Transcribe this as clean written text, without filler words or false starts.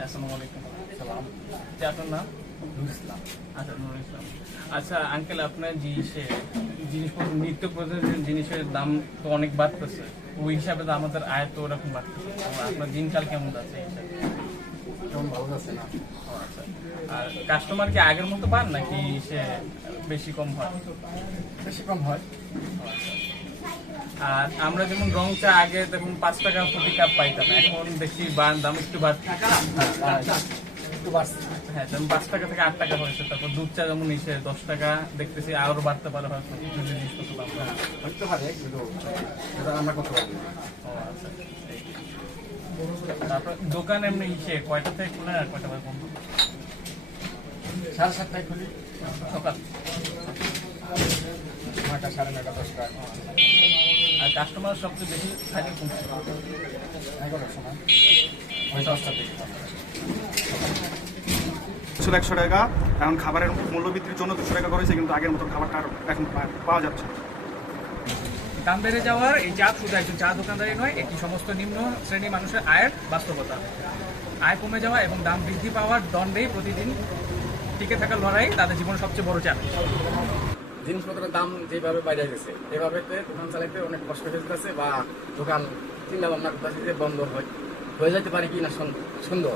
আসসালামু আলাইকুম। সালাম। যে আপনার নাম? নুরুল ইসলাম। আচ্ছা, নুরুল ইসলাম। আচ্ছা আঙ্কেল, আপনার জিনিসপত্র নিত্য প্রয়োজনীয় জিনিসের দাম তো অনেক বাড়তেছে, ওই হিসাবে তো আমাদের আয় তো ওরকম বাড়তেছে। তো আপনার দিনকাল কেমন যাচ্ছে এই হিসাবে? কেমন ভালো যাচ্ছে না? ও আচ্ছা। আর কাস্টমার কি আগের মতো পান নাকি সে বেশি কম হয়? বেশি কম হয়। ও আচ্ছা। আর আমরা যেমন রং চা আগে দেখুন 5 টাকা প্রতি কাপ পাইতাম, এখন দেখছি দাম একটু বাড়ছে। একটু বাড়ছে। হ্যাঁ, যেমন 5 টাকা থেকে 8 টাকা হয়েছে। তারপর দুধ চা যেমন 10 টাকা দেখতেছি, আরো বাড়তে পারে হয়তো জিনিসপত্র দাম। হতে পারে কিন্তু এটা আমরা করতে পারবো না। ও আচ্ছা। তারপর দোকান এমনি কয়টা থেকে খুলে আর কয়টা বাজে বন্ধ? 7:30টায় খুলি, সকাল। 9টা, 9:30, 10টা, আর কাস্টমার সবচেয়ে বেশি থাকে কোন সময়? 11টার সময়, ওই 10টা থেকে। 100 টাকা এখন খাবারের মূল্য বৃদ্ধির জন্য 200 টাকা করেছে, কিন্তু আগের মতো খাবারটা আর এখন পাওয়া যাচ্ছে না। দাম বেড়ে যাওয়ার এই চাপ শুধু একজন চা দোকানদারই নয়, একটি সমস্ত নিম্ন শ্রেণীর মানুষের আয়ের বাস্তবতা। আয় কমে যাওয়া এবং দাম বৃদ্ধি পাওয়ার দণ্ডেই প্রতিদিন টিকে থাকার লড়াই তাদের জীবনের সবচেয়ে বড় চ্যালেঞ্জ। জিনিসপত্রের দাম যেভাবে বাইরে গেছে, এভাবে দোকান চালাইতে অনেক কষ্ট ফেলতেছে, বা দোকান চিন্তা ভাবনা করতেছে যে বন্ধ হয়ে যেতে পারে কি না সন্দেহ।